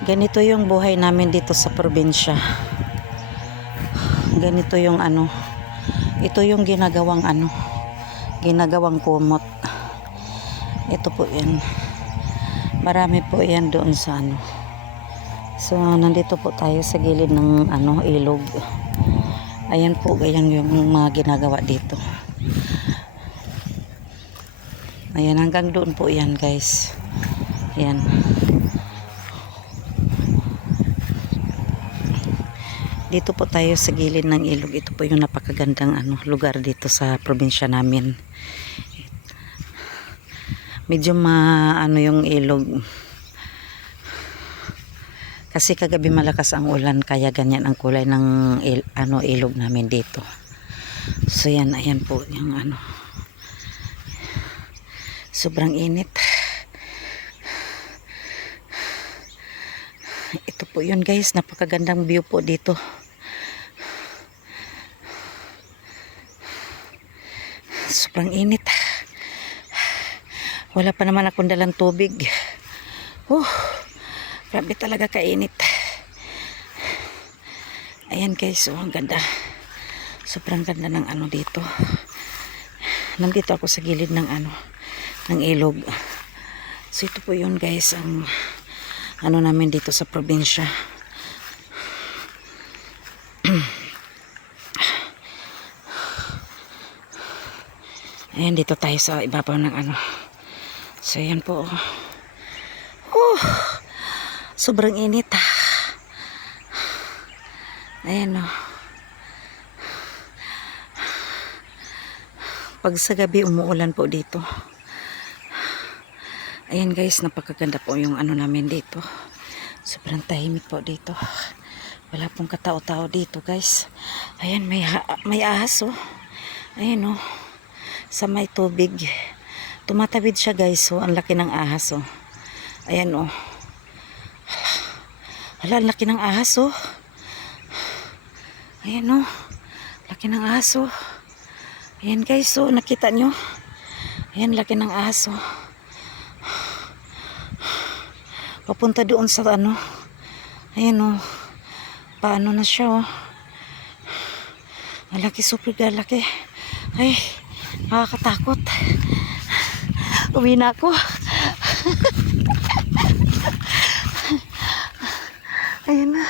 Ganito yung buhay namin dito sa probinsya. Ganito yung ito yung ginagawang kumot. Ito po yan. Marami po yan doon sa So, nandito po tayo sa gilid ng ilog. Ayan po, ganyan yung mga ginagawa dito. Ayan, hanggang doon po yan, guys. Ayan. Dito po tayo sa gilid ng ilog. Ito po yung napakagandang lugar dito sa probinsya namin. Medyo yung ilog. Kasi kagabi malakas ang ulan, kaya ganyan ang kulay ng ilog namin dito. So yan, ayan po yung sobrang init. Ito po yun, guys, napakagandang view po dito. Sobrang init. Wala pa naman akong dalang tubig. Grabe talaga kainit. Ayan, guys, ang ganda. Sobrang ganda ng dito. Nandito ako sa gilid ng ng ilog. So ito po yun, guys, ang namin dito sa probinsya. Ayan, dito tayo sa ibabaw ng So ayan po. Sobrang init. Ayan Pag sa gabi umuulan po dito. Ayan, guys, napakaganda po yung namin dito. Sobrang tahimik po dito. Wala pong katao-tao dito, guys. Ayan, may ahas Ayan sa may tubig. Tumatawid siya, guys. Ang laki ng ahas Ayan Hala, ang laki ng ahas Ayan laki ng ahas Ayan, guys, nakita nyo? Ayan, laki ng ahas papunta doon sa Ayan paano na siya malaki, super galaki. Ay, nakakatakot. Uwi na ako. Ayan na.